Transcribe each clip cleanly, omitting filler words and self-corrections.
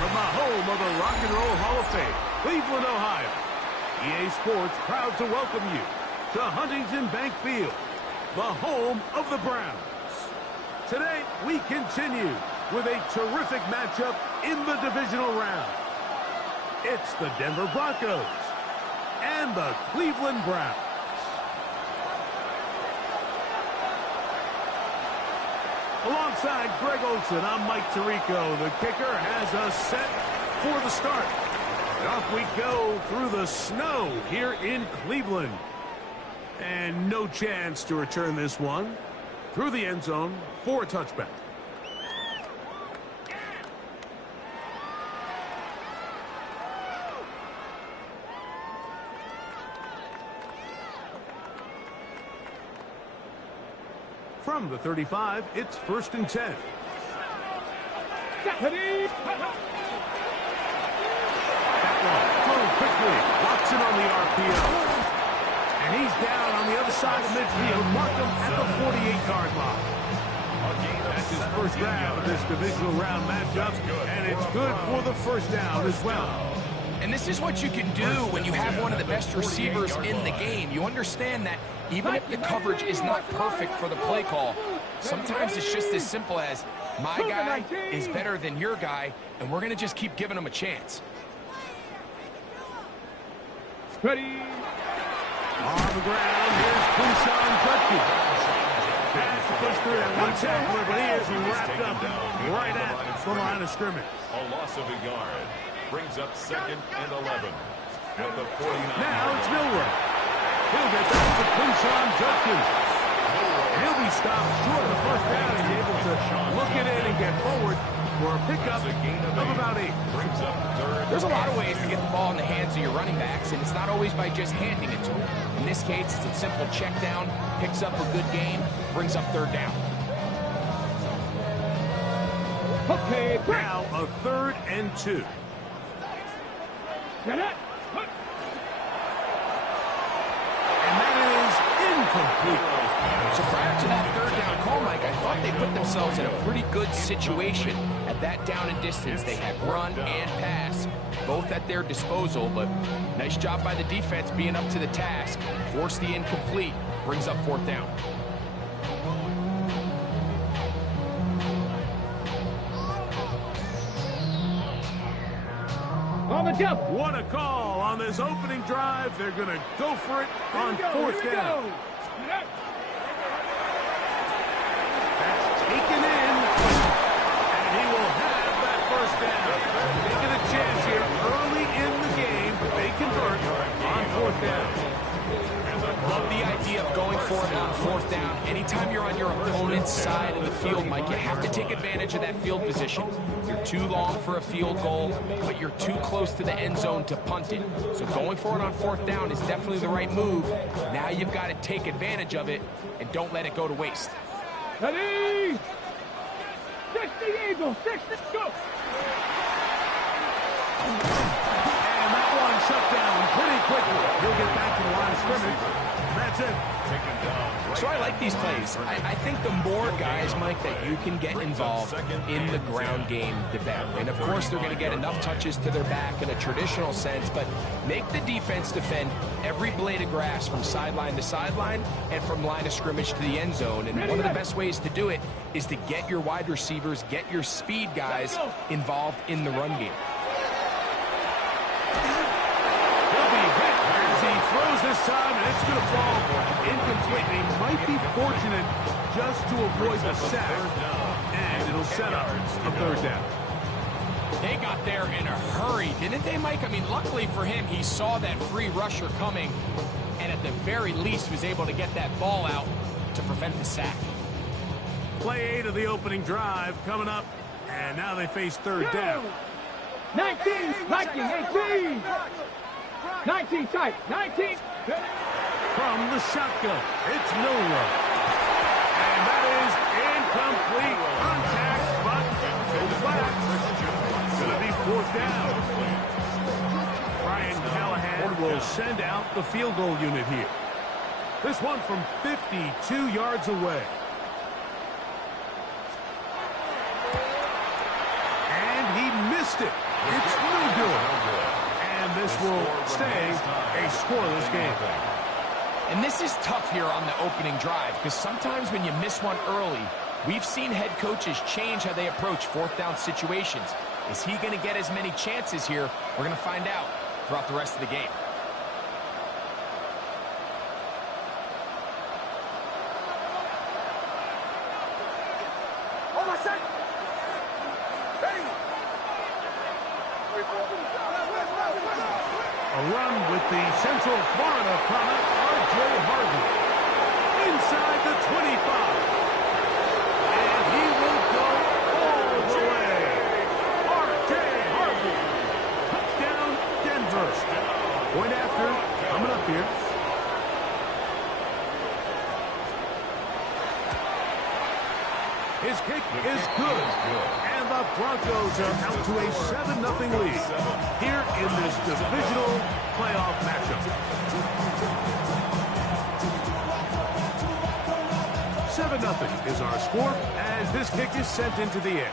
from the home of the Rock and Roll Hall of Fame, Cleveland, Ohio. EA Sports proud to welcome you to Huntington Bank Field, the home of the Browns. Today, we continue with a terrific matchup in the divisional round. It's the Denver Broncos and the Cleveland Browns. Alongside Greg Olsen, I'm Mike Tirico. The kicker has us set for the start. And off we go through the snow here in Cleveland. And no chance to return this one through the end zone for a touchback. From the 35, it's 1st and 10. That one thrown quickly. Watson on the RPO. And he's down on the other side of midfield. Mark him at the 48-yard line. That's his first grab of this divisional round matchup, and it's good for the first down as well. And this is what you can do when you have one of the best receivers in the game. You understand that even if the coverage is not perfect for the play call, sometimes it's just as simple as my guy is better than your guy, and we're going to just keep giving him a chance. Ready. On the ground, here's Quinshon Judkins. Pass to push through that one tackler, but he is wrapped up right at the line of scrimmage. A loss of a yard. Brings up 2nd and 11 at the 49. Now it's Milroe. He'll get back to Quinshon Judkins. He'll be stopped short of the first down. He's able to look it in and get forward for a pickup of about 8. Brings up 3rd. There's a lot of ways to get the ball in the hands of your running backs, and it's not always by just handing it to them. In this case, it's a simple check down, picks up a good game, brings up 3rd down. Okay, now a 3rd and 2. Get it. And that is incomplete. So prior to that 3rd down call, Mike, I thought they put themselves in a pretty good situation. At that down and distance, they had run and pass, both at their disposal, but nice job by the defense being up to the task. Force the incomplete, brings up 4th down. On the jump. What a call on this opening drive. They're going to go for it on 4th down. That's taken in, and he will have that 1st down. Taking a chance here early in the game, but they convert on 4th down. Love the idea of going for it on 4th down. Anytime you're on your opponent's side of the field, Mike, you have to take advantage of that field position. You're too long for a field goal, but you're too close to the end zone to punt it. So going for it on 4th down is definitely the right move. Now you've got to take advantage of it and don't let it go to waste. Ready. 60 Eagles. 60. Go. And that one shut down pretty quickly. He'll get back to the line of scrimmage. That's it. So I like these plays. I think the more guys, Mike, that you can get involved in the ground game, the better. And of course, they're going to get enough touches to their back in a traditional sense, but make the defense defend every blade of grass from sideline to sideline and from line of scrimmage to the end zone. And one of the best ways to do it is to get your wide receivers, get your speed guys involved in the run game. Throws this time, and it's going to fall incomplete. He might be fortunate just to avoid the sack, and it'll set up a 3rd down. They got there in a hurry, didn't they, Mike? I mean, luckily for him, he saw that free rusher coming, and at the very least was able to get that ball out to prevent the sack. Play 8 of the opening drive coming up, and now they face 3rd down. 19, 18. 19 tight. 19. From the shotgun, it's Milroe. And that is incomplete. Contact, but no flags. It's going to be 4th down. Brian Callahan will send out the field goal unit here. This one from 52 yards away. And he missed it. It's no good. And this will stay a scoreless game. And this is tough here on the opening drive, because sometimes when you miss one early, we've seen head coaches change how they approach fourth down situations. Is he going to get as many chances here? We're going to find out throughout the rest of the game. A run with the Central Florida product, R.J. Harvey. Inside the 25. And he will go all the way. R.J. Harvey. Touchdown, Denver. Point after, coming up here. His kick is good. And the Broncos are out to a 7-0 lead here in this divisional playoff matchup. 7-0 is our score as this kick is sent into the air.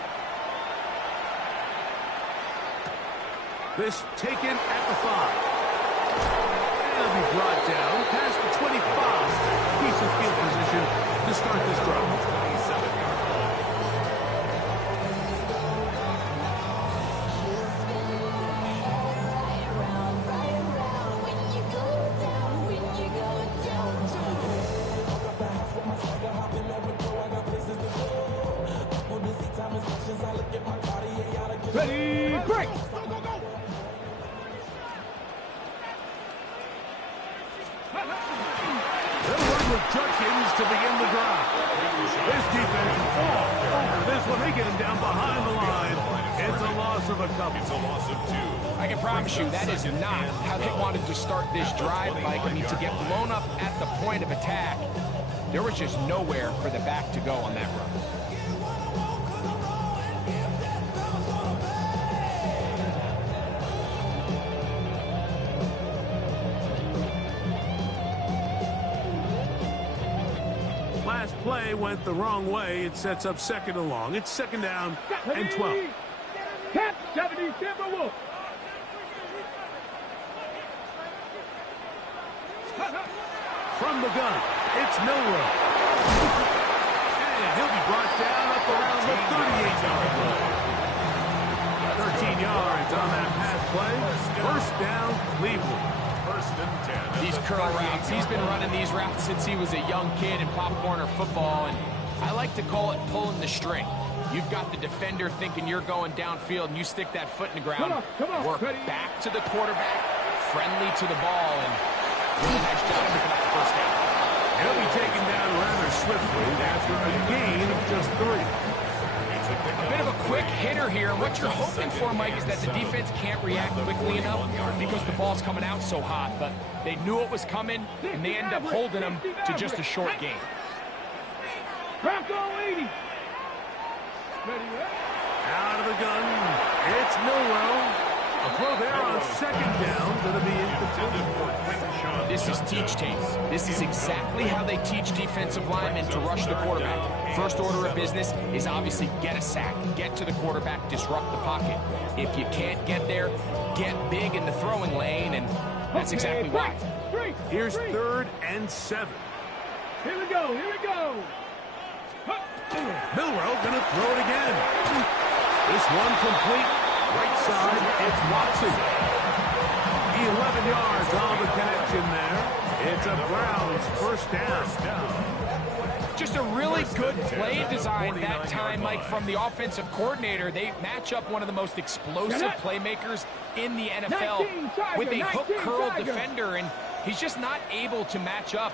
This taken at the 5. And it'll be brought down past the 25. Decent field position to start this drive. Ready, break! They'll run with Judkins to begin the drive. This defense all over this one. They get him down behind the line. It's a loss of a couple. It's a loss of 2. I can promise you that is not how they wanted to start this drive, Mike. I mean, to get blown up at the point of attack, there was just nowhere for the back to go on that run. Last play went the wrong way. It sets up second and long. It's second down and 12. Cap 70 Timberwolves. From the gun, it's Milroe. And he'll be brought down up around the 38-yard line. 13 yards on that pass play. First down, Cleveland. First and 10. These curl routes, he's been running these routes since he was a young kid in Pop Warner football, and I like to call it pulling the string. You've got the defender thinking you're going downfield, and you stick that foot in the ground, come on, work ready. back to the quarterback, friendly to the ball, and really nice job picking up the first down. He'll be taken down rather swiftly after a gain of just 3. A bit of a quick hitter here, and what you're hoping for, Mike, is that the defense can't react quickly enough because the ball's coming out so hot, but they knew it was coming, and they end up holding them to just a short gain. Bronco 80. Ready, Out of the gun, it's Milroe. A throw there on second down, going to be incomplete. This is teach tape. This is exactly how they teach defensive linemen to rush the quarterback. First order of business is obviously get a sack, get to the quarterback, disrupt the pocket. If you can't get there, get big in the throwing lane, and that's exactly why. Here's third and 7. Here we go, here we go. Milroe going to throw it again. This one complete. Right side, it's Watson. 11 yards on the connection there. It's a Browns first down. Just a really good play design that time, Mike, from the offensive coordinator. They match up one of the most explosive playmakers in the NFL with a hook curl defender, and he's just not able to match up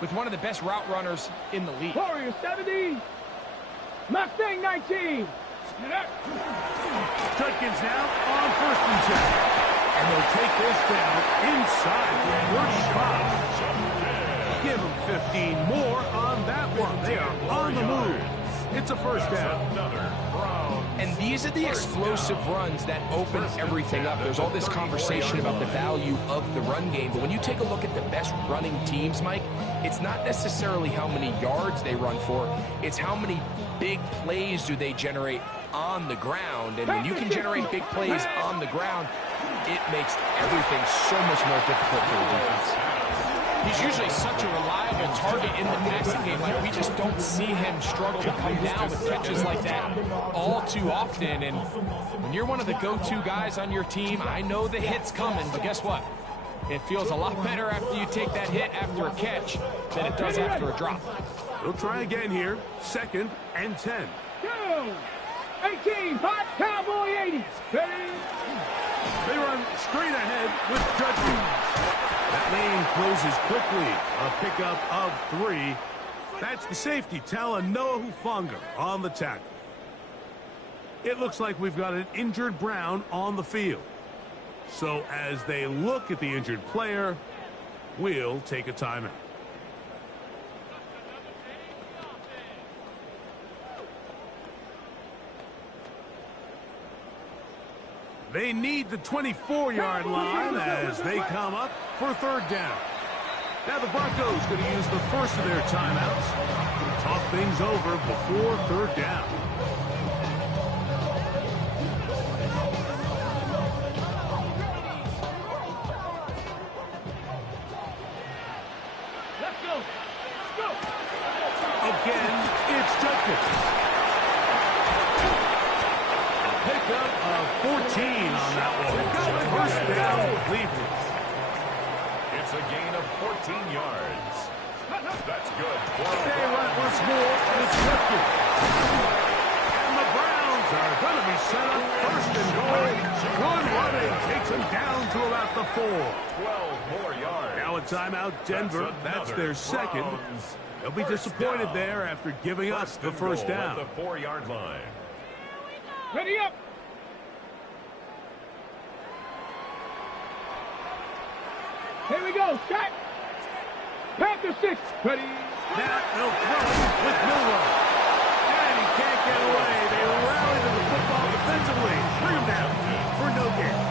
with one of the best route runners in the league. Warriors 70. Mustang 19. Judkins now on 1st and 10. And they'll take this down inside the 35. Give them 15 more on that one. They are on the move. It's a first down. And these are the explosive runs that open everything up. There's all this conversation about the value of the run game, but when you take a look at the best running teams, Mike, it's not necessarily how many yards they run for, it's how many big plays do they generate on the ground. And when you can generate big plays on the ground, it makes everything so much more difficult for the defense. He's usually such a reliable target in the passing game. Like, we just don't see him struggle to come down with catches like that all too often. And when you're one of the go-to guys on your team, I know the hit's coming, but guess what? It feels a lot better after you take that hit after a catch than it does after a drop. We'll try again here. 2nd and 10. Go! 18, hot Cowboy 80. They run straight ahead with Judkins. That lane closes quickly. A pickup of 3. That's the safety, Talanoa Hufanga, on the tackle. It looks like we've got an injured Brown on the field. So as they look at the injured player, we'll take a timeout. They need the 24-yard line as they come up for 3rd down. Now the Broncos going to use the first of their timeouts to talk things over before 3rd down. Let's go. Let's go. Again, it's Judkins. Pickup of 14 on that one. First down, Cleveland. It's a gain of 14 yards. That's good. They run once more with Judkins. And the Browns are going to be set up 1st and goal. Good running takes them down to about the 4. 12 more yards. Now a timeout, Denver. That's their 2nd. They'll be disappointed there after giving us the 1st down. At the 4-yard line. Ready up. Here we go. Shot. Panther 6. Ready. Now they'll throw with Milroe. And he can't get away. They rally to the football defensively. Bring him down for no gain.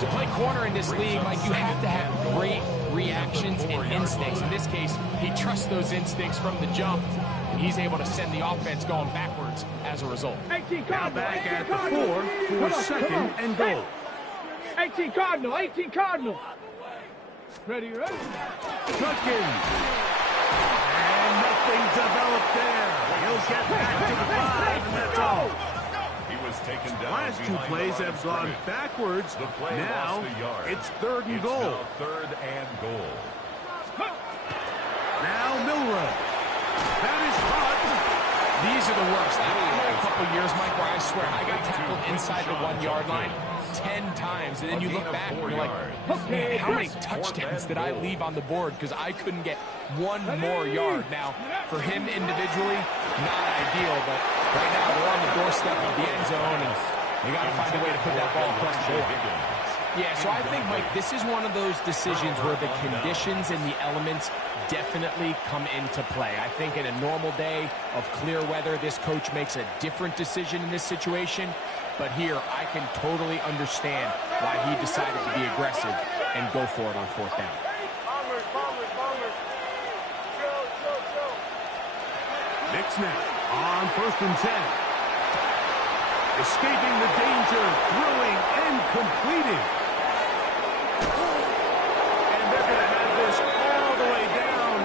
To play corner in this league, Mike, you have to have great reactions and instincts. In this case, he trusts those instincts from the jump, and he's able to send the offense going backwards as a result. 18 Now Cardinal. back 18 at the Cardinal. 4 for 2nd and goal. 18 Cardinal. 18 Cardinal. Ready, ready. Judkins. And nothing developed there. He'll get back to the 5, and that's all. He was taken down. Last 2 plays have gone backwards. The play Now lost a yard. it's 3rd and It's goal. now 3rd and goal. Now Milroe. That is caught. These are the worst. I had a couple years, Mike, where I swear I got tackled inside the 1-yard line 10 times, and then you look back and you're like, man, how many touchdowns did I leave on the board because I couldn't get 1 more yard? Now, for him individually, not ideal, but right now we're on the doorstep of the end zone, and you got to find a way to put that ball across the board. Yeah, so I think, Mike, this is one of those decisions where the conditions and the elements definitely come into play. I think in a normal day of clear weather, this coach makes a different decision in this situation. But here, I can totally understand why he decided to be aggressive and go for it on 4th down. Knicks now on 1st and 10. Escaping the danger, throwing and completing. And they're going to have this all the way down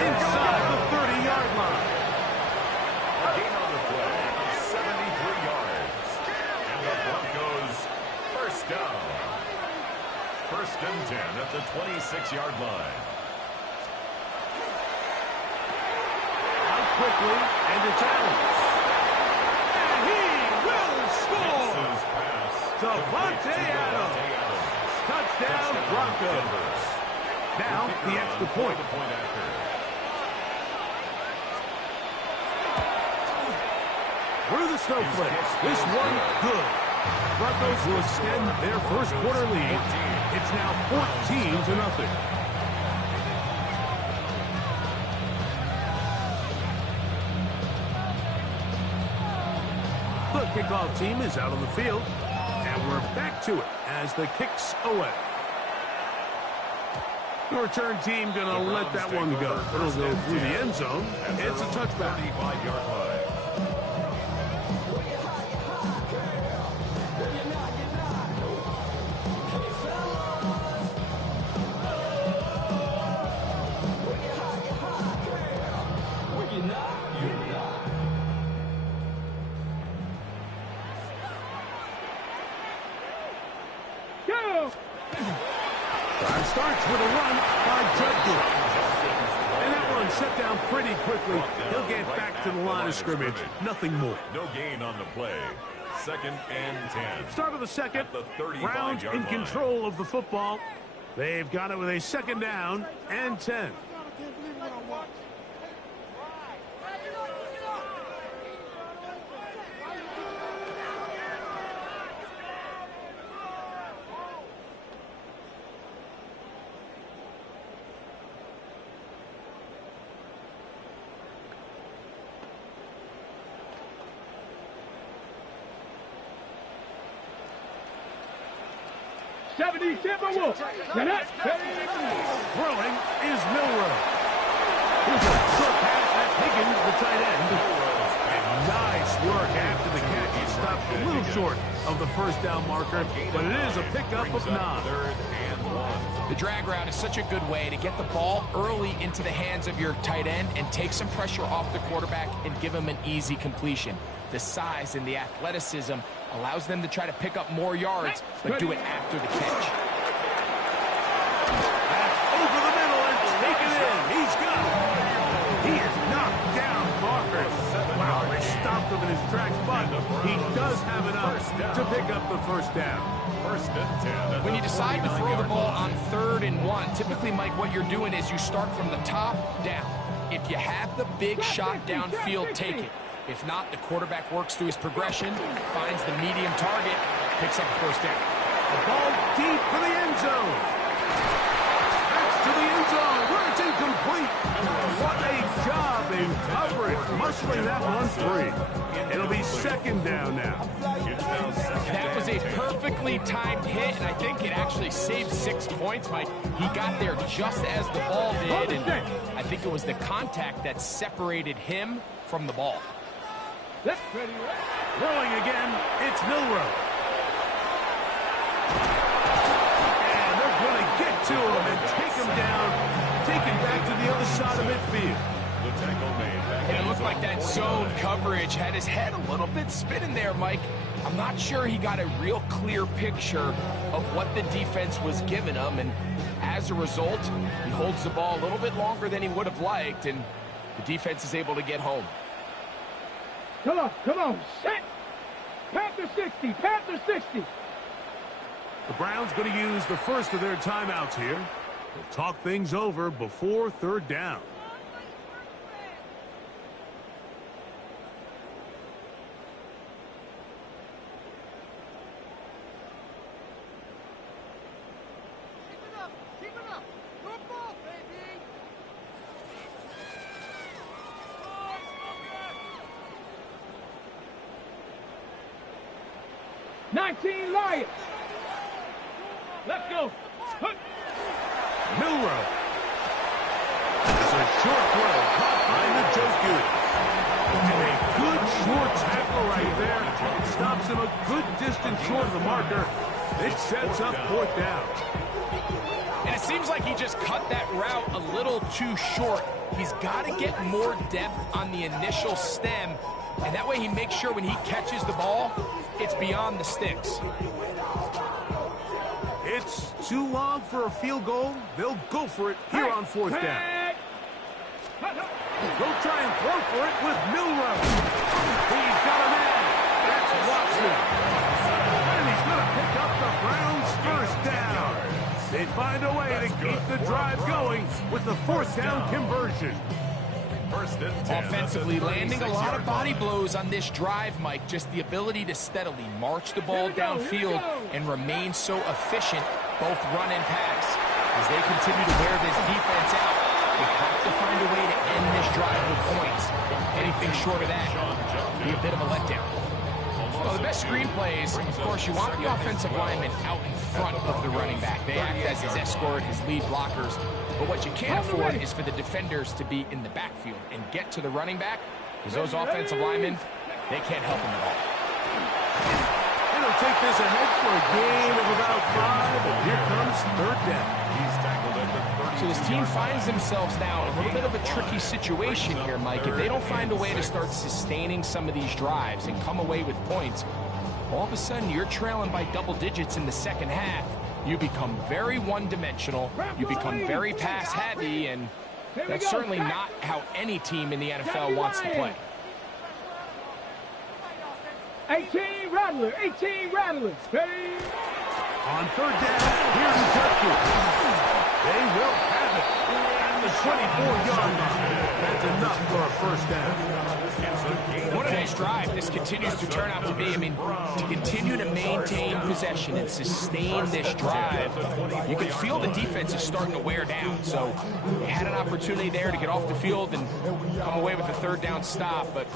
inside the 30-yard line. A gain on the play of 73 yards. And the Broncos 1st down. 1st and 10 at the 26-yard line. Out quickly, and it's Adams. And he will score! Davante Adams. Touchdown, Broncos. Now, the extra point. Through the snowflakes. This one good. Broncos will extend their 1st quarter lead. It's now 14-0. The kickoff team is out on the field, and we're back to it as the kick's away. The return team going to let that one go. It'll go through the end zone. It's a touchback. 35-yard line. Drive starts with a run by Judkins. And that one shut down pretty quickly. He'll get back to the line of scrimmage. Nothing more. No gain on the play. 2nd and 10. Start of the second. At the 35-yard Browns in line. control of the football. They've got it with a 2nd down and 10. Timberwolves. Throwing is Milroe. Here's a short pass. That's Higgins, the tight end. And nice work after the catch. He stopped a little short of the 1st down marker, but it is a pickup of 9. 3rd and 1. The drag route is such a good way to get the ball early into the hands of your tight end and take some pressure off the quarterback and give him an easy completion. The size and the athleticism allows them to try to pick up more yards, but do it after the catch. That's over the middle and taken in. He's got it. He is knocked down Marker. Wow, they stopped him in his tracks, but he does have enough to pick up the 1st down. 1st and 10. When you decide to throw the ball on 3rd and 1, typically, Mike, what you're doing is you start from the top down. If you have the big shot downfield, take it. If not, the quarterback works through his progression, finds the medium target, picks up the 1st down. The ball deep for the end zone. That's to the end zone where it's incomplete. What a job in coverage, muscling that one free. It'll be 2nd down now. That was a perfectly timed hit, and I think it actually saved 6 points, Mike. He got there just as the ball did, and I think it was the contact that separated him from the ball. Throwing again, it's Milroe. And they're going to get to him and take him down, take him back to the other side of midfield. The tackle made back. And it looked like that zone coverage had his head a little bit spinning there, Mike. I'm not sure he got a real clear picture of what the defense was giving him, and as a result, he holds the ball a little bit longer than he would have liked, and the defense is able to get home. Come on, set. Panther 60, Panther 60. The Browns going to use the first of their timeouts here. They'll talk things over before 3rd down. Keep it up. Good ball, baby. 19 Lions. Let's go. Milroe. It's a short throw caught by Njoku. And a good short tackle right there. It stops him a good distance short of the marker. It sets up 4th down. And it seems like he just cut that route a little too short. He's got to get more depth on the initial stem, and that way he makes sure when he catches the ball, it's beyond the sticks. It's too long for a field goal. They'll go for it here on 4th down. They'll try and throw for it with Milroe. He's got a man. That's Watson. And he's going to pick up the Browns' 1st down. They find a way to keep the drive going with the 4th down conversion. 1st and 10. Offensively, landing a lot of body blows on this drive, Mike. Just the ability to steadily march the ball downfield and remain so efficient, both run and pass. As they continue to wear this defense out, they have to find a way to end this drive with points. Anything short of that would be a bit of a letdown. Well, the best screen plays, of course, you want the offensive lineman out in front of the running back. They act as his escort, his lead blockers. But what you can't afford is for the defenders to be in the backfield and get to the running back, because those offensive linemen, they can't help him at all. And he'll take this ahead for a gain of about 5, and here comes 3rd down. He's tackled at the 30. So this team finds themselves now in a little bit of a tricky situation here, Mike. If they don't find a way to start sustaining some of these drives and come away with points, all of a sudden you're trailing by double digits in the second half. you become very one-dimensional, you become very pass-heavy, and that's certainly not how any team in the NFL wants to play. 18 Rattler, 18 Rattler. Ready? On third down, here's the touchdown. They will have it at the 24-yard line. That's enough for a first down. What a nice drive this continues to turn out to be. I mean, to continue to maintain possession and sustain this drive, you can feel the defense is starting to wear down. So they had an opportunity there to get off the field and come away with a third down stop, but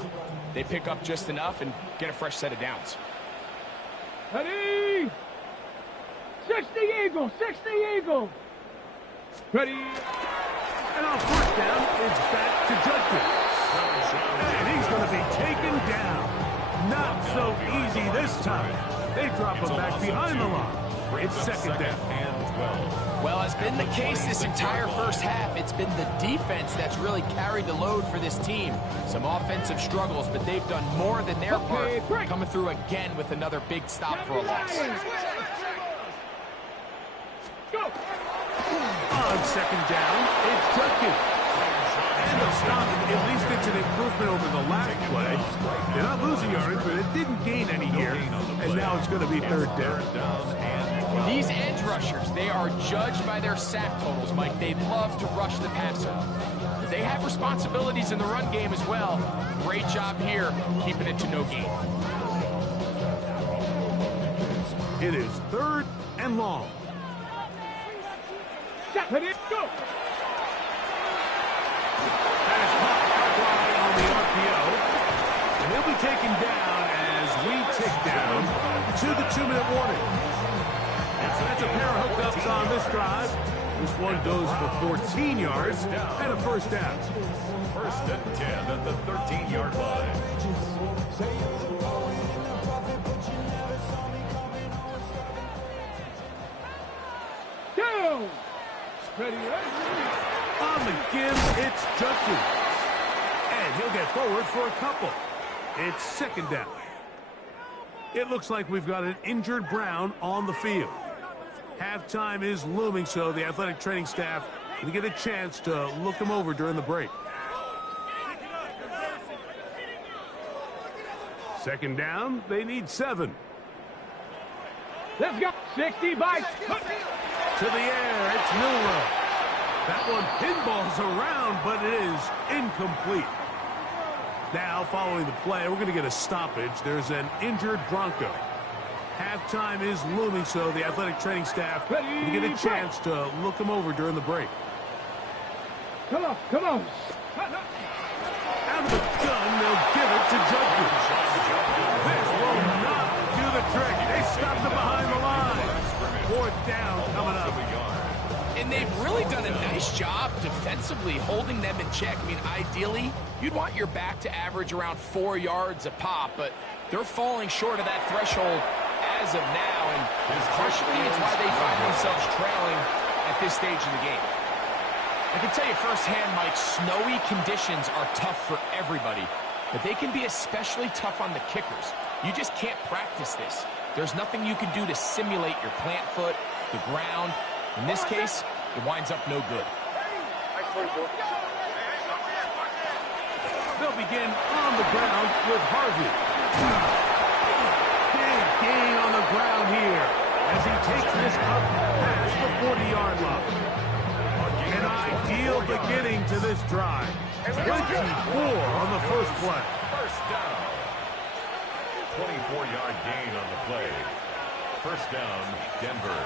they pick up just enough and get a fresh set of downs. Ready? 60 Eagles, 60 Eagles. Ready? And on first down, it's back to Judkins. And he's going to be taken down. Not so easy this time. They drop him back behind the line. It's second down. Well, it's been the case this entire first half. It's been the defense that's really carried the load for this team. Some offensive struggles, but they've done more than their part, coming through again with another big stop for a loss. Go! On second down, it's Judkins. And they'll stop him. At least it's an improvement over the last play. They're not losing yards, but it didn't gain any here. And now it's going to be third down. These edge rushers, they are judged by their sack totals, Mike. They love to rush the passer. But they have responsibilities in the run game as well. Great job here, keeping it to no gain. It is third and long. Ready? Go! That is caught outright on the RPO. And he'll be taken down as we tick down to the 2-minute warning. That's a pair of hookups on this drive. This one goes for 14 yards and a first down. First and 10 at the 13-yard line. Down! Ready? On the give, it's Judkins. And he'll get forward for a couple. It's second down. It looks like we've got an injured Brown on the field. Halftime is looming, so the athletic training staff will get a chance to look him over during the break. Second down, they need 7. Let's go! 60 by... To the air, it's Milroe. That one pinballs around, but it is incomplete. Now, following the play, we're going to get a stoppage. There's an injured Bronco. Halftime is looming, so the athletic training staff will get a chance to look him over during the break. Come on, come on. Out of the gun, they'll give it to Judkins. This will not do the trick. They stopped it behind the line. Fourth down coming up. And they've really done a nice job defensively holding them in check. I mean, ideally, you'd want your back to average around 4 yards a pop, but they're falling short of that threshold as of now, and partially it's why they find themselves trailing at this stage in the game. I can tell you firsthand, Mike, snowy conditions are tough for everybody, but they can be especially tough on the kickers. You just can't practice this. There's nothing you can do to simulate your plant foot, the ground. In this case, it winds up no good. They'll begin on the ground with Harvey. Big gain on the ground here as he takes this up past the 40-yard line. An ideal beginning to this drive. 24 on the first play. First down. 24-yard gain on the play. First down, Denver.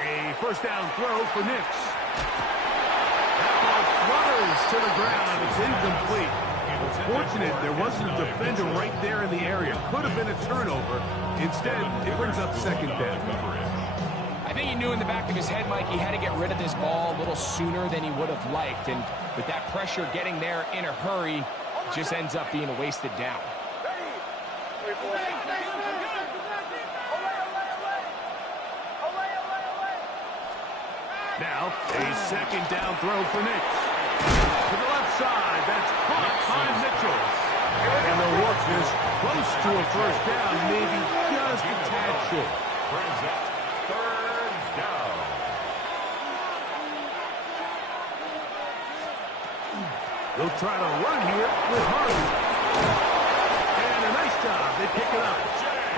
A first down throw for Nix. That ball flutters to the ground. It's incomplete. It's fortunate there wasn't a defender right there in the area. Could have been a turnover. Instead, it brings up second down. I think he knew in the back of his head, Mike, he had to get rid of this ball a little sooner than he would have liked. And with that pressure getting there in a hurry, just ends up being a wasted down. Now, a second down throw for Nix. to a first down, maybe just a tad short. Brings up third down. They'll try to run here with Harvey. And a nice job. They pick it up.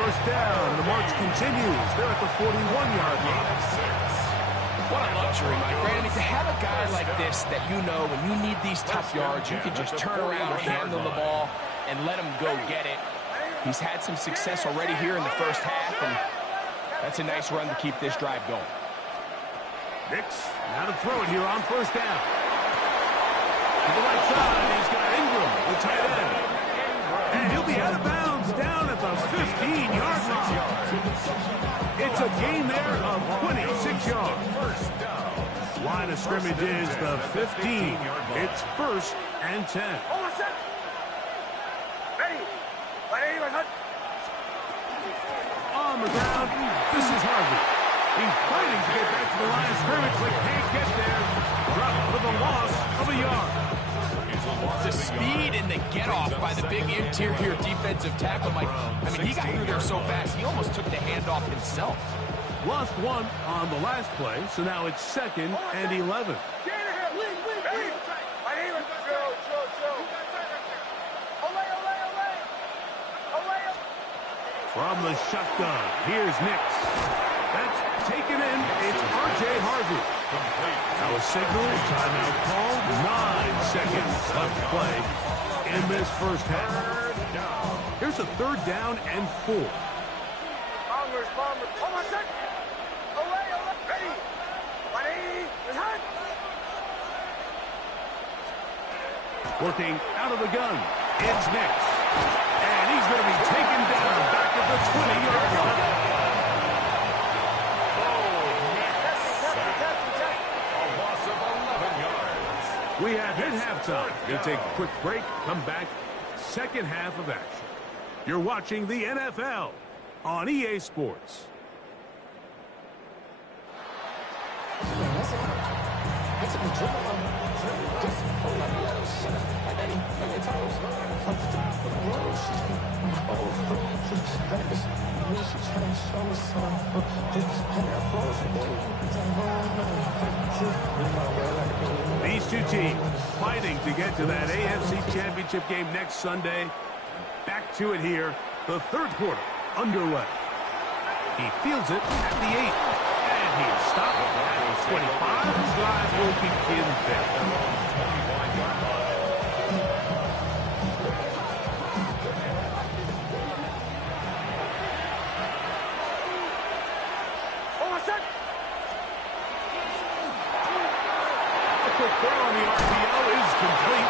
First down. The march continues. They're at the 41-yard line. What a luxury, Mike. Right? I mean, to have a guy like this that you know when you need these tough yards, you can just turn around, handle the ball, and let him go get it. He's had some success already here in the first half, and that's a nice run to keep this drive going. Nix, now to throw it here on first down. To the right side, he's got Ingram, the tight end. And he'll be out of bounds down at the 15-yard line. It's a gain there of 26 yards. Line of scrimmage is the 15. It's 1st and 10. On the ground, this is Harvey. He's fighting to get back to the line of scrimmage, but can't get there. Dropped for the loss of a yard. The speed and the get-off by the big interior defensive tackle, Mike. I mean, he got through there so fast, he almost took the handoff himself. Lost one on the last play, so now it's 2nd and 11. From the shotgun, here's Nix. That's taken in. It's R.J. Harvey. Now a signal, timeout called. 9 seconds left to play in this first half. Here's a 3rd down and 4. Working out of the gun, it's Nix. And he's going to be taken down back at the 20-yard line. A loss of 11 yards. We have hit halftime. We'll take a quick break, come back, second half of action. You're watching the NFL on EA Sports. These two teams fighting to get to that AFC Championship game next Sunday. Back to it here, the 3rd quarter underway. He fields it at the 8. And he is stopped at the 25. The drive will begin there. Quick throw on the RPO is complete.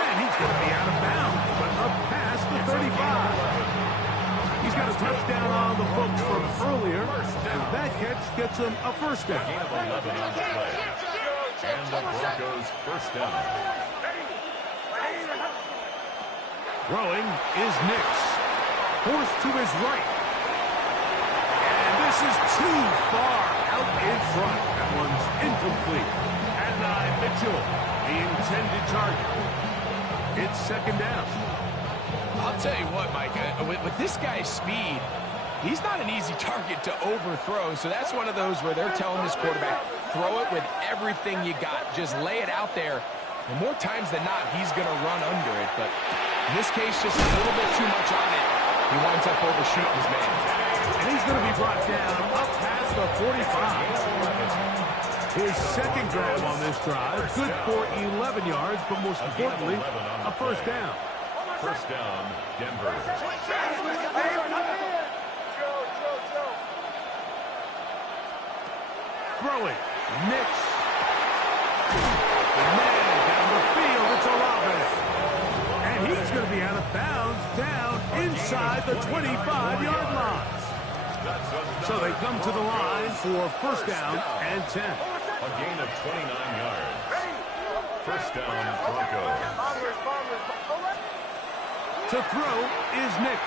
And he's going to be out of bounds, but up past the 35. He's got a touchdown on the books from earlier, and that catch gets him a first down. Gain of 11 on the play. And the Broncos first down. Throwing is Nix. Forced to his right. And this is too far out in front. That one's incomplete. Mitchell, the intended target. It's 2nd down. I'll tell you what, Mike, with this guy's speed, he's not an easy target to overthrow, so that's one of those where they're telling this quarterback, throw it with everything you got. Just lay it out there. And more times than not, he's going to run under it, but in this case, just a little bit too much on it. He winds up overshooting his man. And he's going to be brought down up past the 45. His 2nd grab on this drive, good for 11 yards, but most importantly, a first down. First down, Denver. Throwing, Nix. Man, down the field, it's Olave. And he's going to be out of bounds down inside the 25-yard line. So they come to the line for first down and 10. A gain of 29 yards. First down, Broncos. To throw is Nix.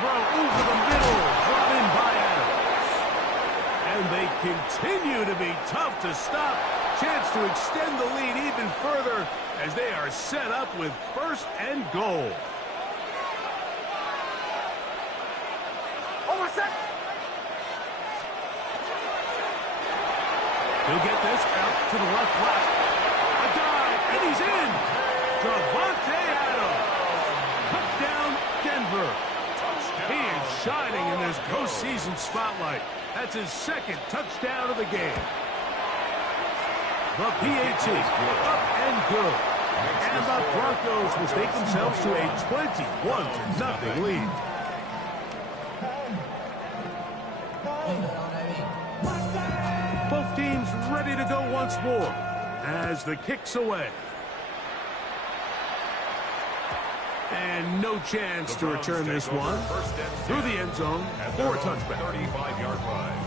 Throw over the middle, brought in by Adams. And they continue to be tough to stop. Chance to extend the lead even further as they are set up with 1st and goal. He'll get this out to the left flat. A dive, and he's in. Davante Adams. Touchdown, Denver. He is shining in this postseason spotlight. That's his second touchdown of the game. The PAT up and good. And the Broncos will take themselves to a 21-0 lead. Both teams ready to go once more as the kick's away. And no chance to return this one through the end zone for a touchback. 35-yard line.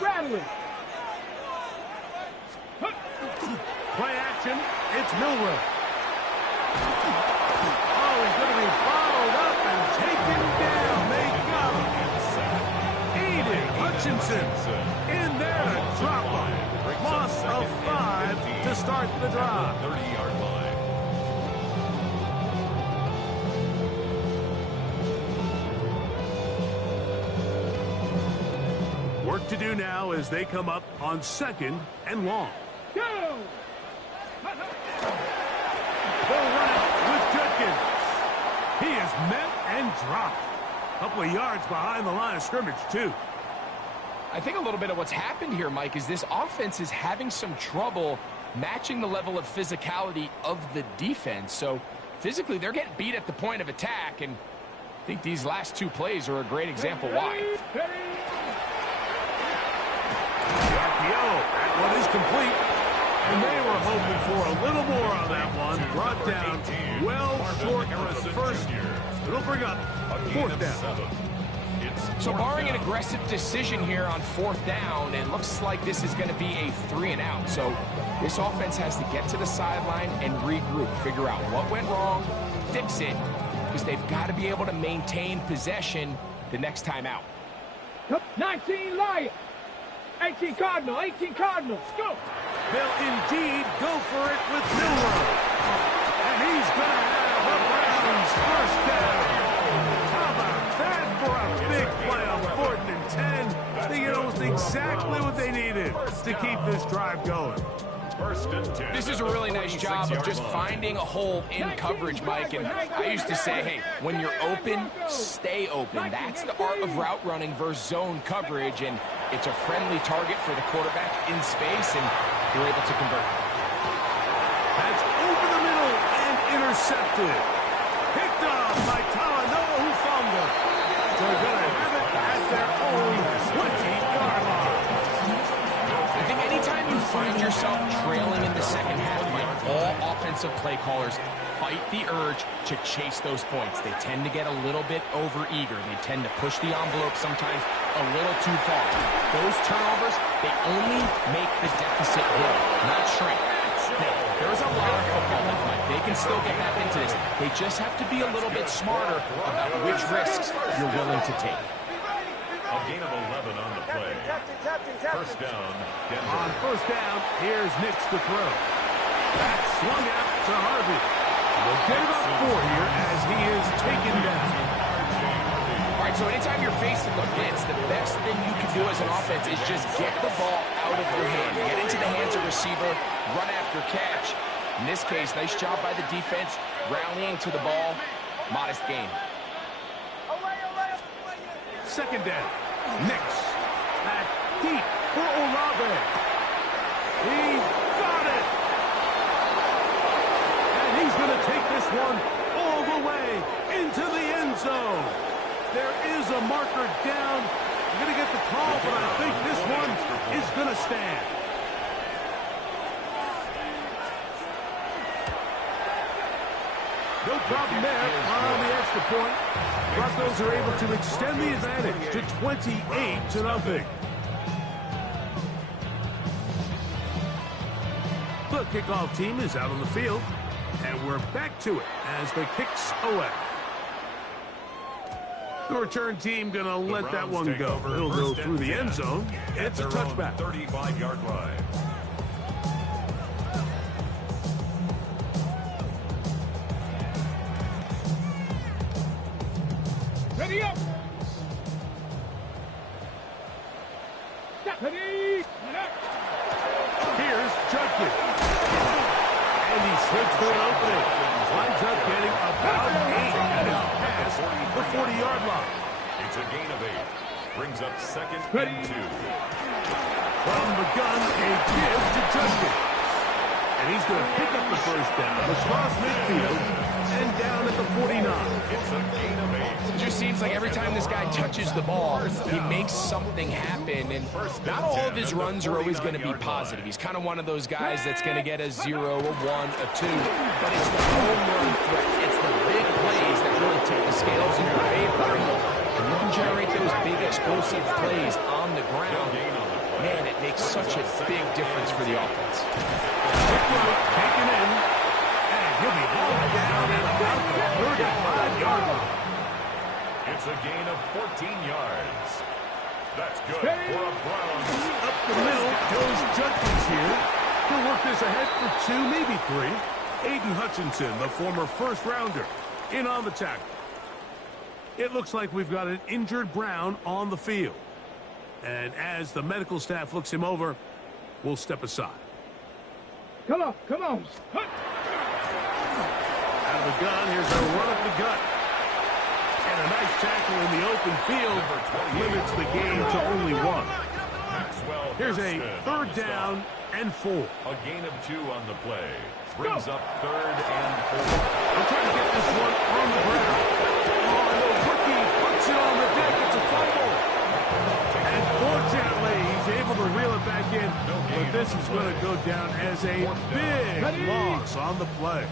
Rattling. Play action. It's Milroe. Oh, he's going to be followed up and taken down. They got him. Aiden Hutchinson in there to drop him. Loss of 5 to start the drive. 30-yard line. Work to do now as they come up on 2nd and long. Go! They'll run it with Judkins. He is met and dropped. A couple of yards behind the line of scrimmage, too. I think a little bit of what's happened here, Mike, is this offense is having some trouble matching the level of physicality of the defense. So physically, they're getting beat at the point of attack, and I think these last 2 plays are a great example why. The RPO, that one is complete. And they were hoping for a little more on that one. Brought down well short of the first. It'll bring up 4th down. So barring an aggressive decision here on 4th down, it looks like this is going to be a 3-and-out. So this offense has to get to the sideline and regroup, figure out what went wrong, fix it, because they've got to be able to maintain possession the next time out. 19 Lions. 18 Cardinal. 18 Cardinals. Go. They'll indeed go for it with Milroe. And he's going to have the Browns first down. How about that for a big play on 4th and 10? They get almost exactly what they needed to keep this drive going. This is a really nice job of just finding a hole in coverage, Mike. And I used to say, hey, when you're open, stay open. That's the art of route running versus zone coverage. And it's a friendly target for the quarterback in space, and you're able to convert. That's over the middle and intercepted. Picked up by Talanoa Hufanga. They're going to have it at their own 20-yard line. I think anytime you find yourself trailing in the second half, Mike, all offensive play callers fight the urge to chase those points. They tend to get a little bit over-eager. They tend to push the envelope sometimes a little too far. Those turnovers, they only make the deficit grow, not shrink. Now, there is a lot of football left, Mike. They can still get back into this. They just have to be a little bit smarter about which risks you're willing to take. A gain of 11 on the play. First down, Denver. On 1st down, here's Nix to throw. That's swung out to Harvey. We'll get about 4 here as he is taken down. All right, so anytime you're facing the blitz, the best thing you can do as an offense is just get the ball out of your hand. Get into the hands of receiver, run after catch. In this case, nice job by the defense, rallying to the ball. Modest gain. 2nd down. Nix. Back deep for Olave. He's got it. And he's going to take this one all the way into the end zone. There is a marker down. I'm going to get the call, but I think this one is going to stand. No problem there on the extra point. Broncos are able to extend the advantage to 28-0. The kickoff team is out on the field, and we're back to it as the kick's away. The return team going to let that one go. It'll go through the end zone. It's a touchback. 35-yard line. Ready up. Ready. Here's Judkins. And he slips through an opening. Winds up getting about 8 at his pass, the 40-yard line. It's a gain of 8. Brings up second Ready. and 2. From the gun, a give to Judkins. And he's going to pick up the first down across midfield and down at the 49. It's a gain of 8. It just seems like every time this guy touches the ball, he makes something happen. And not all of his runs are always going to be positive. He's kind of one of those guys that's going to get a 0, a 1, a 2. But it's the home run threat. It's the big plays that really tip the scales in your favor. And you can generate those big explosive plays on the ground. Man, it makes such a big difference for the offense. Taken in, and he'll be hauled down at about the 35-yard line. It's a gain of 14 yards. That's good for a Browns. Up the middle goes Judkins here. He'll work this ahead for 2, maybe 3. Aiden Hutchinson, the former first-rounder, in on the tackle. It looks like we've got an injured Brown on the field. And as the medical staff looks him over, we'll step aside. Come on, come on. Out of the gun, here's a run up the gut. And a nice tackle in the open field limits the game to only 1. Maxwell Here's a Thurston third on the down and 4. stop. A gain of 2 on the play. Brings up third and 4. We're trying to get this one on the ground. Oh, and the rookie puts it on the deck. It's a fumble. And fortunately, he's able to reel it back in. But this is going to go down as a big loss on the play.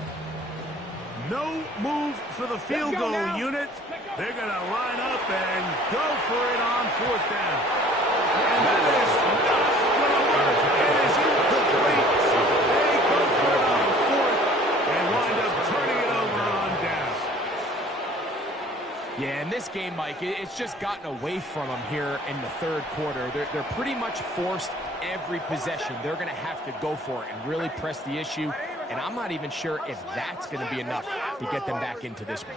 No move for the field goal unit. They're going to line up and go for it on 4th down. And that is not going to work. It is incomplete. They go for it on 4th and wind up turning it over on down. Yeah, in this game, Mike, it's just gotten away from them here in the 3rd quarter. They're pretty much forced every possession. They're going to have to go for it and really press the issue. And I'm not even sure if that's going to be enough to get them back into this one.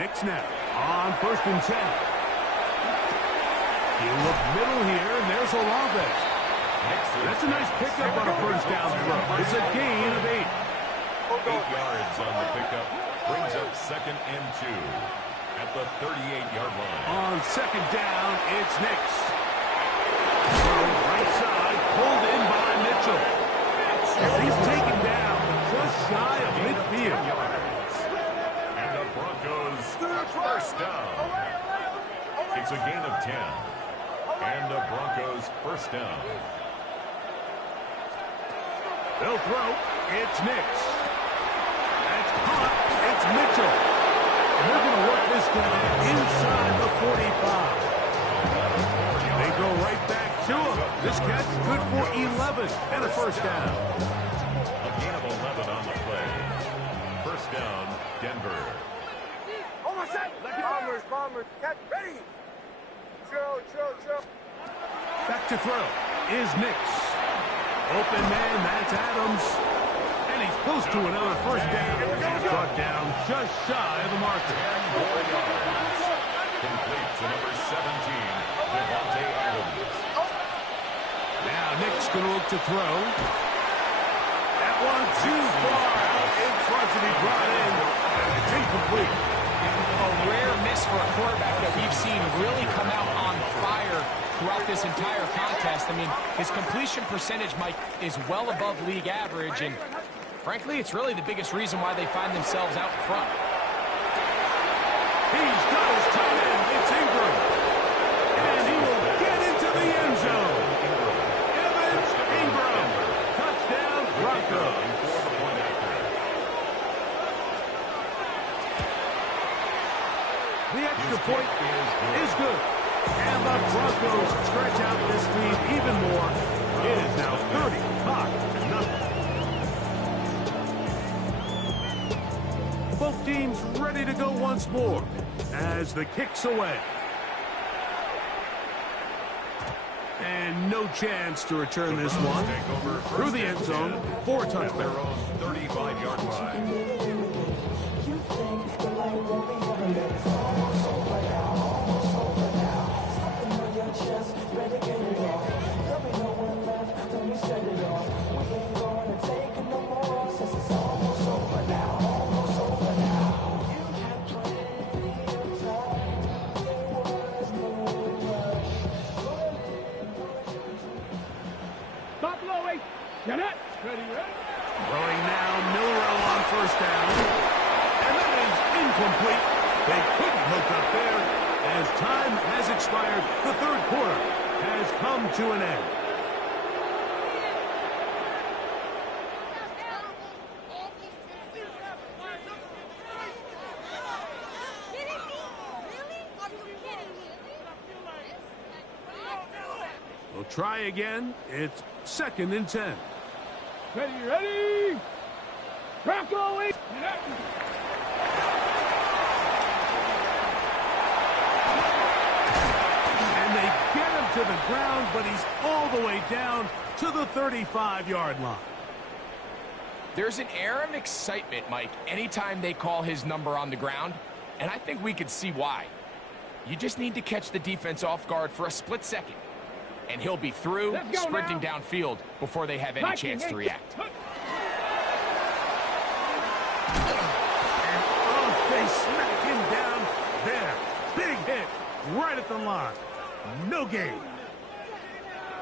Nick snap on 1st and 10. You look middle here, and there's Olave. That's a nice pickup on a first down throw. It's a gain of 8. 8 yards on the pickup. Brings up second and 2 at the 38-yard line. On 2nd down, it's Nix. Right side, pulled in by Mitchell. He's taken down just shy of midfield. And the Broncos first down. It's a gain of 10. And the Broncos first down. They'll throw. It's Nix. That's caught. It's Mitchell. And they're going to work this down inside the 45. They go right back to him. This catch good for 11 and a first down. A gain of 11 on the play. First down, Denver. Bombers, catch, ready. Chill. Back to throw is Nix. Open man, that's Adams. And he's close to another first down. Brought down just shy of the marker. 4 yards. Complete to number 17, Devontae Adams. Now Nick's going to look to throw. That one too far out in front to be brought in. And it's incomplete. A rare miss for a quarterback that we've seen really come out on fire throughout this entire contest. I mean, his completion percentage, Mike, is well above league average, and frankly, it's really the biggest reason why they find themselves out in front. He's got his tight end. It's Ingram. And he will get into the end zone. Evans Ingram. Touchdown, Broncos. The extra point is good. And the Broncos stretch out this lead even more. It is now 35-0. Both teams ready to go once more as the kick's away. And no chance to return this one. Through the end zone, 4 touchdowns. Their own 35-yard line. Throwing now, Milroe on first down. And that is incomplete. They couldn't hook up there. As time has expired, the third quarter has come to an end. We'll try again. It's 2nd and 10. Ready? Bronco, And they get him to the ground, but he's all the way down to the 35-yard line. There's an air of excitement, Mike, anytime they call his number on the ground, and I think we could see why. You just need to catch the defense off guard for a split second, and he'll be through, sprinting downfield before they have any chance to react. They smack him down there. Big hit right at the line. No gain.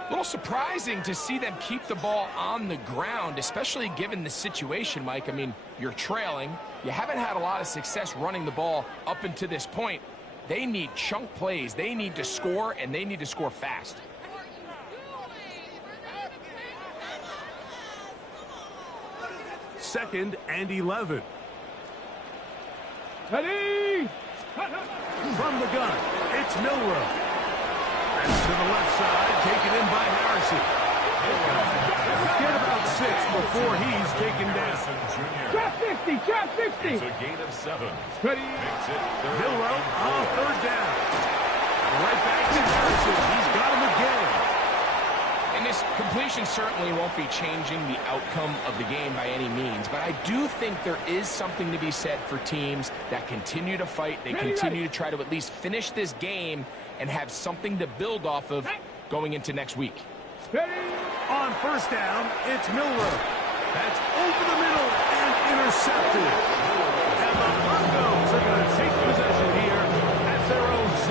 A little surprising to see them keep the ball on the ground, especially given the situation, Mike. I mean, you're trailing. You haven't had a lot of success running the ball up until this point. They need chunk plays. They need to score, and they need to score fast. Second and 11. Ready? From the gun, it's Milroe. And to the left side, taken in by Harrison. Get about 6 before he's taken down. Trap 50, trap 50. It's a gain of 7. Ready? Milroe on 3rd down. Right back to Harrison. He's got him again. And this completion certainly won't be changing the outcome of the game by any means, but I do think there is something to be said for teams that continue to fight. They continue to try to at least finish this game and have something to build off of going into next week. On 1st down, it's Milroe. That's over the middle and intercepted. And the Broncos are going to take possession here at their own 6.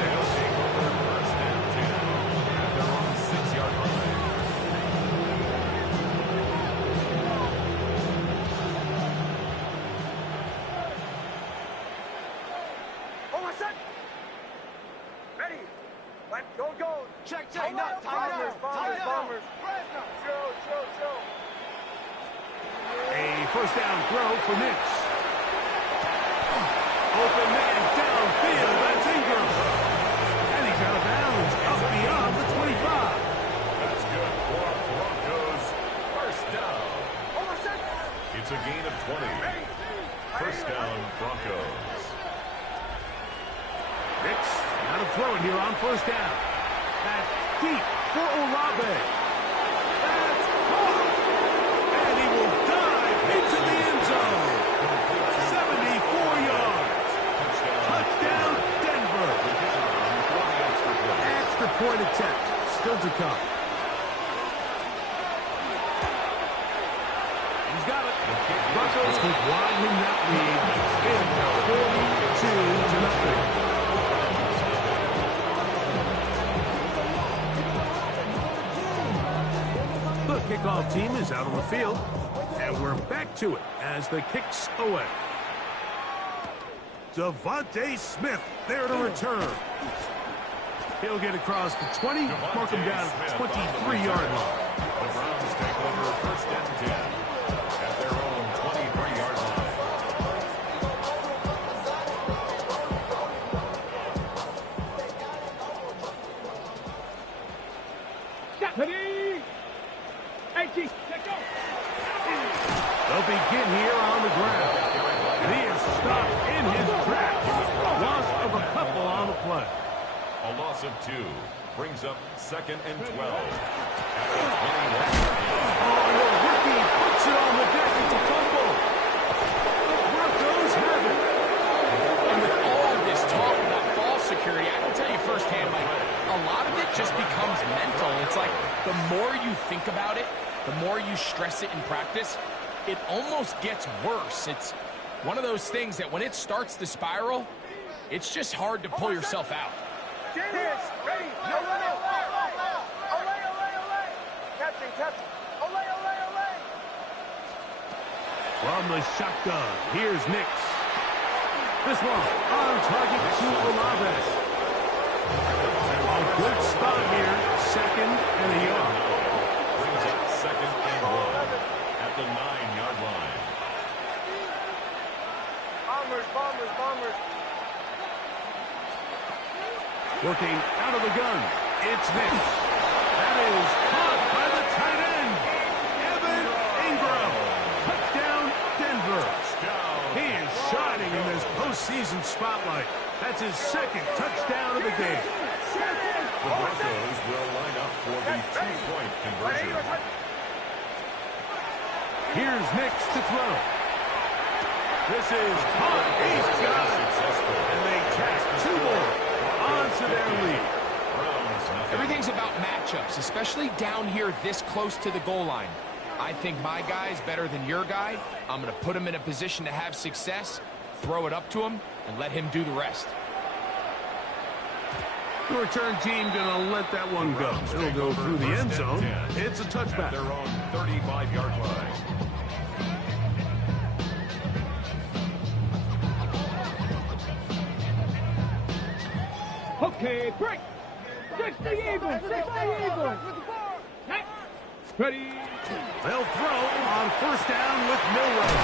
First down throw for Nix. Open man downfield. That's Ingram. And he's out of bounds up beyond the 25. That's good for Broncos. First down. It's a gain of 20. First down, Broncos. Nix got to throw it here on 1st down. That's deep for Olave. That's caught. And he will dive into the end zone. 74 yards. Touchdown, Denver. Extra point attempt still to come. He's got it. Broncos keep widening that lead. It's 42-0. The kickoff team is out on the field, and we're back to it as the kick's away. Devontae Smith there to return. He'll get across the 20, mark him down at the 23-yard line. The Browns take over 1st and 10 at their own 23-yard line. Ready? 18. Let go. They'll begin here on the ground. And he is stopped in his tracks. Loss of a couple on the play. A loss of 2 brings up 2nd and 12. Oh, the rookie puts it on the deck. It's a fumble. The Broncos have it. And with all this talk about ball security, I can tell you firsthand, Mike, a lot of it just becomes mental. It's like the more you think about it, the more you stress it in practice, it almost gets worse. It's one of those things that when it starts to spiral, it's just hard to pull yourself out. Ready? No. Captain. Olay. From the shotgun, here's Nix. This one on target to Olave. A good spot here, 2nd and a yard. Brings up 2nd and 1 at the 9-yard line. Bombers. Working out of the gun, it's Nix. That is caught by the tight end, Evan Ingram. Touchdown, Denver. He is shining in this postseason spotlight. That's his 2nd touchdown of the game. The Broncos will line up for the 2-point conversion. Here's Nix to throw. This is caught. He's got it. And they tack 2 more onto their lead. Everything's about matchups, especially down here this close to the goal line. I think my guy's better than your guy. I'm going to put him in a position to have success, throw it up to him, and let him do the rest. The return team going to let that one go. It'll go through the end zone. It's a touchback. At their own 35-yard line. Okay, break. 60 Eagles. Ready? They'll throw on 1st down with Milroe.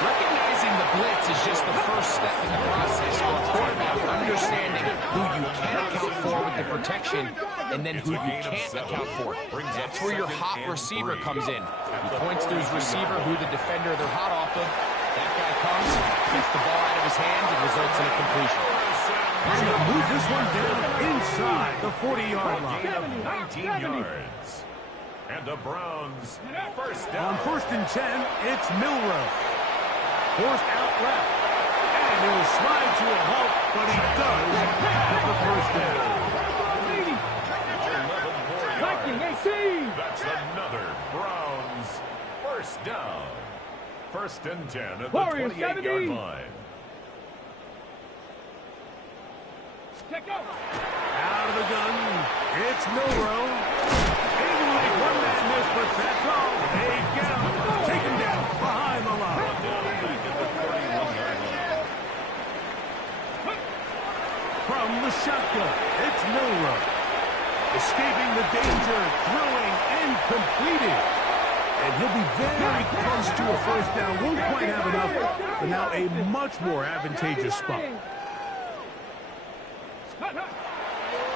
Recognizing the blitz is just the first step in the process for a quarterback, understanding who you can account for with the protection and then who you can't account for. That's where your hot receiver comes in. He points to his receiver who the defender they're hot off of. That guy comes, gets the ball out of his hands, and results in a completion. And they'll move this one down inside the 40-yard line. Gain of 19 yards. And the Browns 1st down. On 1st and 10, it's Milroe. Forced out left. And he'll slide to a halt, but he does have the 1st down. 11 more yards. 18. That's another Browns 1st down. 1st and 10 at the Warriors, 28-yard line. Out of the gun, it's Milroe. Able to make one man miss, but that's all. They get him. Take him down behind the line. From the shotgun, it's Milroe. Escaping the danger, throwing and completing. And he'll be very close to a 1st down. Won't quite have enough, but now a much more advantageous spot.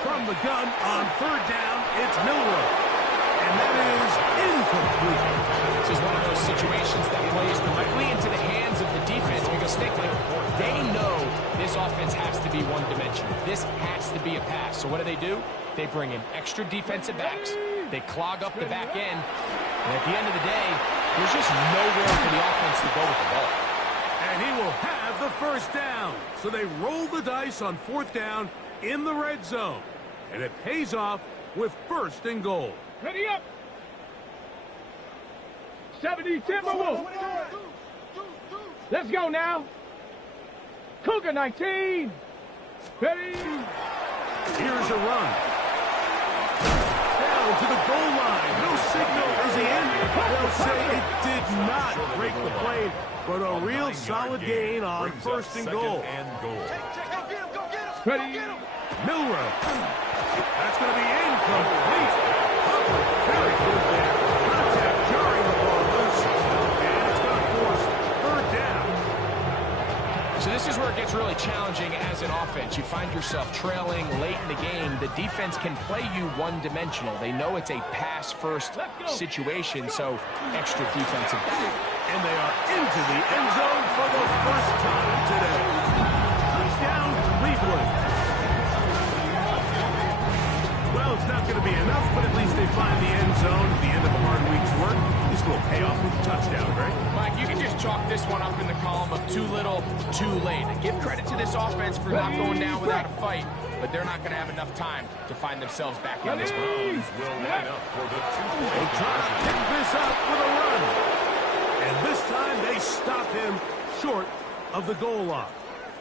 From the gun on 3rd down, it's Milroe. And that is incomplete. This is one of those situations that plays directly into the hands of the defense because they know this offense has to be one-dimensional. This has to be a pass. So what do? They bring in extra defensive backs. They clog up the back end. And at the end of the day, there's just nowhere for the offense to go with the ball. And he will have the 1st down. So they roll the dice on 4th down in the red zone. And it pays off with 1st and goal. Ready up. 70 Timberwolves. Let's go now. Cougar 19. Ready. Here's a run. Down to the goal line. No signal. Is he in? They'll say it did not break the plane, but a real solid gain on 1st and goal. Ready. Milroe. That's going to be incomplete. Very good there. Contact jarring the ball loose. And it's going to force 3rd down. So this this is where it gets really challenging as an offense. You find yourself trailing late in the game. The defense can play you one-dimensional. They know it's a pass-first situation, so extra defensive back. And they are into the end zone for the first time today. Touchdown, Cleveland. Well, it's not going to be enough, but at least they find the end zone at the end of a hard week's work. This will pay off with a touchdown, right? Mike, you can just chalk this one up in the column of too little, too late. Give credit to this offense for not going down without a fight, but they're not going to have enough time to find themselves back in this one. Browns will line up for the two-point They try to pick this up with a run. And this time they stop him short of the goal line.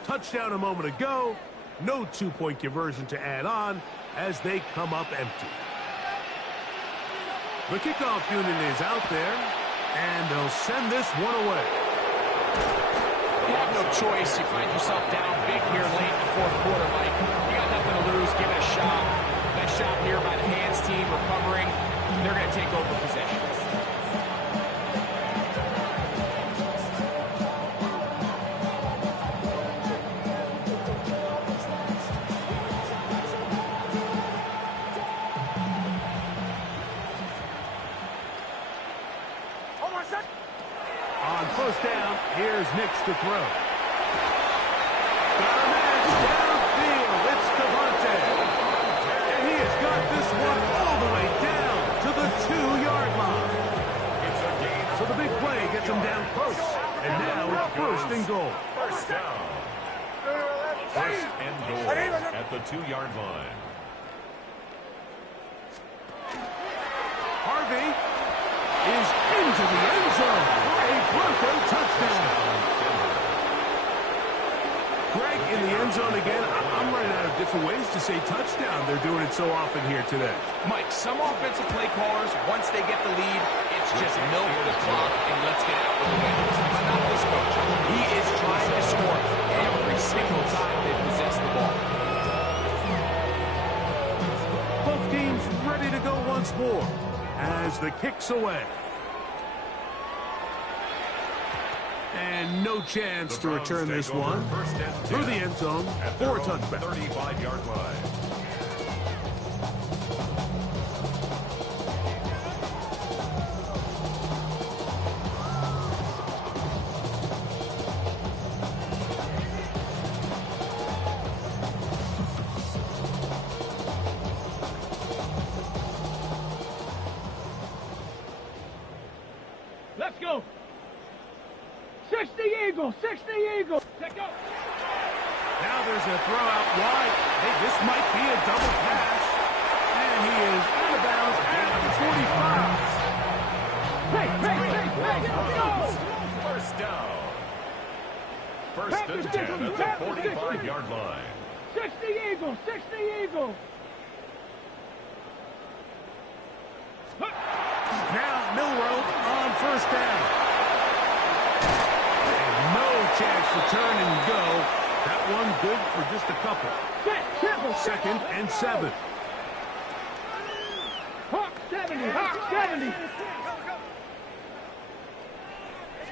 Touchdown a moment ago. No two-point conversion to add on as they come up empty. The kickoff unit is out there, and they'll send this one away. You have no choice. You find yourself down big here late in the fourth quarter, Mike. You got nothing to lose. Give it a shot. Nice shot here by the hands team recovering. They're going to take over possession. On first down, here's Nix to throw. Got a man downfield. It's Devontae. And he has got this one all the way down to the 2-yard line. It's a gain. So the big play gets him down close. And now it's first and goal. First down. First and goal at the 2-yard line. Harvey is into the end zone. A Bronco touchdown. Greg in the end zone again. I'm running out of different ways to say touchdown. They're doing it so often here today. Mike, some offensive play callers, once they get the lead, it's just milk the clock and let's get out with the win. But not this coach. He is trying to score every single time they possess the ball. Both teams ready to go once more as the kick's away. And no chance to return this one through the end zone for a touchback. 35-yard line. Let's go. 60 Eagles, 60 Eagles. Take go. Now there's a throw out wide. Hey, this might be a double pass. And he is out of bounds at the 45. Hey, let's go. First down. First and 10 at the 45-yard line. 60 Eagles, 60 Eagles. Now Milroe on first down. And no chance to turn and go. That one good for just a couple. Second and 7. Hawk 70, Hawk 70.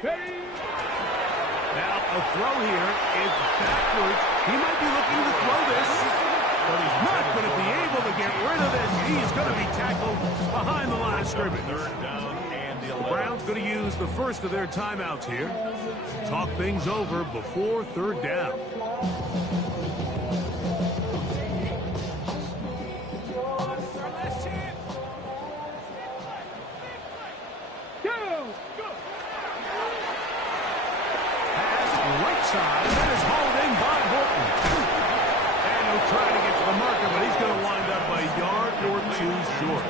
Ready. Now a throw here. It's backwards. He might be looking to throw this, but he's not going to be able to get rid of this. He's going to be tackled behind the line of scrimmage. Third down and The 11. Browns going to use the first of their timeouts here. Talk things over before third down. Pass right side. That is hauled in by Horton. And he'll try to get to the marker, but he's going to wind up a yard or two short.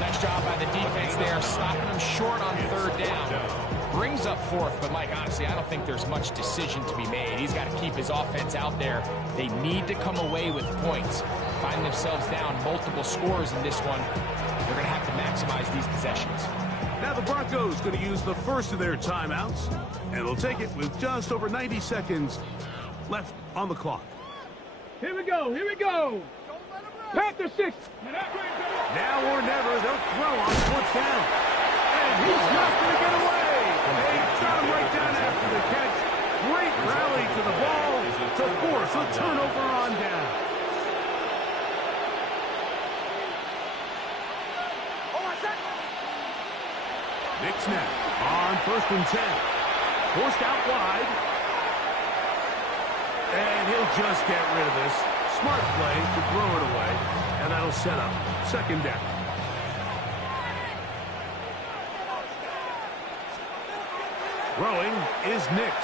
Nice job by the defense there, stopping them short on third down. Brings up fourth, but Mike, honestly, I don't think there's much decision to be made. He's got to keep his offense out there. They need to come away with points. Find themselves down multiple scores in this one. They're going to have to maximize these possessions. Now the Broncos going to use the first of their timeouts, and they'll take it with just over 90 seconds left on the clock. Here we go, here we go. Panther 6. Now or never, they'll throw on fourth down. And he's not going to get away. They got him right down after the catch. Great rally to the ball to force a turnover on down. Nick snap on 1st and 10. Forced out wide. And he'll just get rid of this. Smart play to throw it away. And that'll set up 2nd down. Throwing is Nix.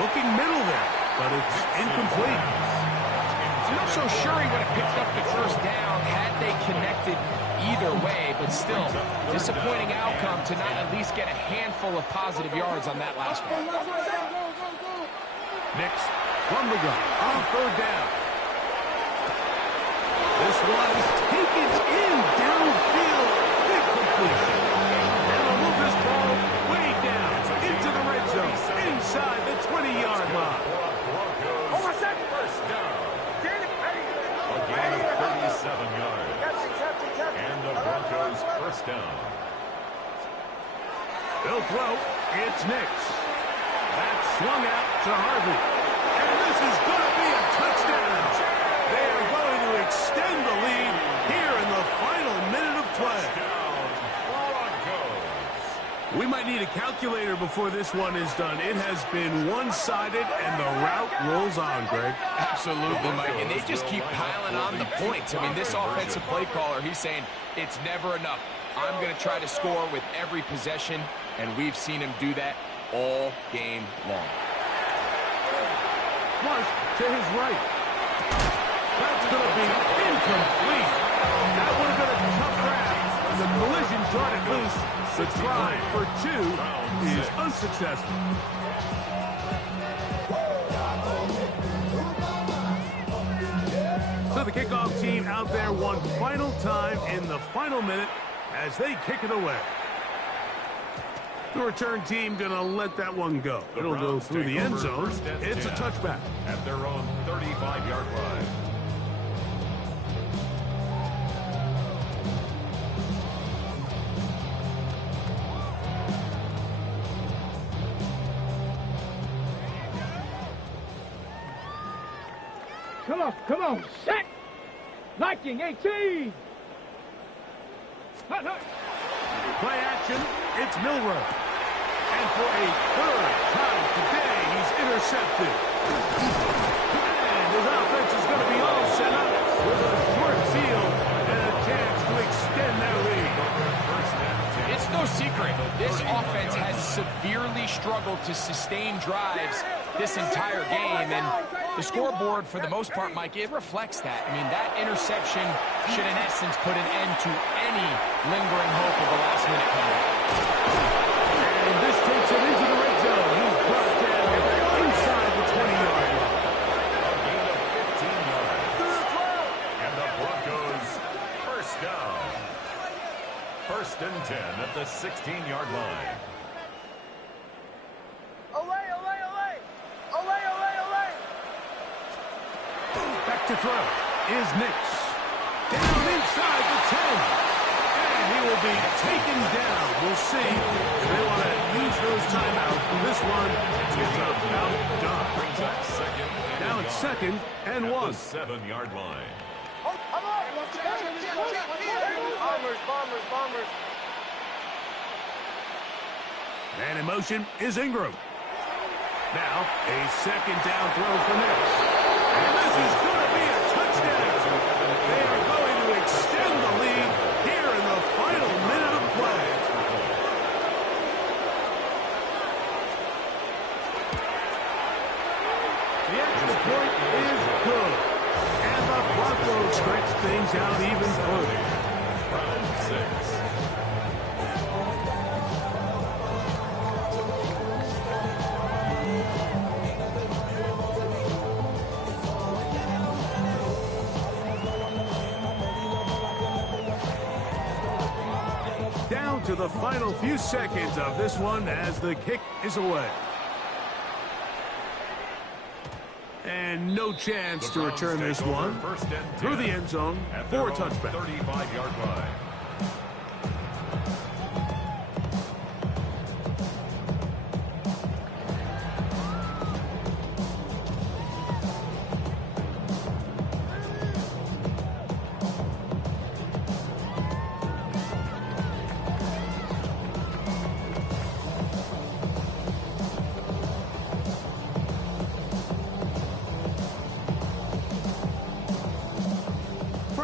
Looking middle there, but it's incomplete. I'm not so sure he would have picked up the 1st down had they connected either way, but still, disappointing outcome to not at least get a handful of positive yards on that last one. Nix from the gun on 3rd down. This one is taken in downfield. Big completion. And they'll move this ball way down into the red zone, inside the 20-yard line. First down. A gain of 37 yards. And the Broncos 1st down. They'll throw. It's Nix. That's swung out to Harvey. And this is going to be a touchdown. They are going to extend the lead here in the final minute of play. We might need a calculator before this one is done. It has been one-sided, and the route rolls on, Greg. Absolutely, Mike, and they just keep piling on the points. I mean, this offensive play caller, he's saying it's never enough. I'm going to try to score with every possession, and we've seen him do that all game long. Flush to his right. That's going to be incomplete. That would have been a tough grab. The collision brought it loose. The try for 2 is unsuccessful. So the kickoff team out there one final time in the final minute as they kick it away. The return team going to let that one go. It'll go through the end zone. It's a touchback. At their own 35-yard line. Come on, set! Liking 18! Hut, hut. Play action, it's Milroe. And for a 3rd time today, he's intercepted. And his offense is going to be all set up with a short field and a chance to extend their lead. It's no secret, this offense has severely struggled to sustain drives this entire game, and the scoreboard, for the most part, Mike, it reflects that. I mean, that interception should, in essence, put an end to any lingering hope of a last-minute comeback. And this takes him into the red zone. He's brought down inside the 20-yard line. A gain of 15 yards. And the Broncos 1st down. 1st and 10 at the 16-yard line. Back to throw is Nix. Down inside the 10. And he will be taken down. We'll see if they want to use those timeouts. This one is about done. Brings up 2nd. Now it's 2nd and 1. The 7-yard line. Bombers. Man in motion is Ingram. Now a 2nd down throw for Nix. And this is going to be a touchdown. They are going to extend the lead here in the final minute of play. The extra point is good. And the Broncos stretch things out even further. Round 6. Down to the final few seconds of this one as the kick is away. And no chance to return this one through the end zone for a touchback. 35-yard line.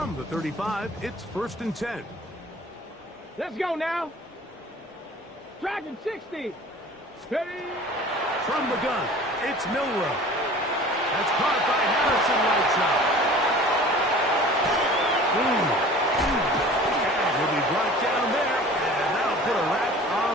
From the 35, it's 1st and 10. Let's go now. Dragon 60. Ready? From the gun, it's Milroe. That's caught by Harrison right side.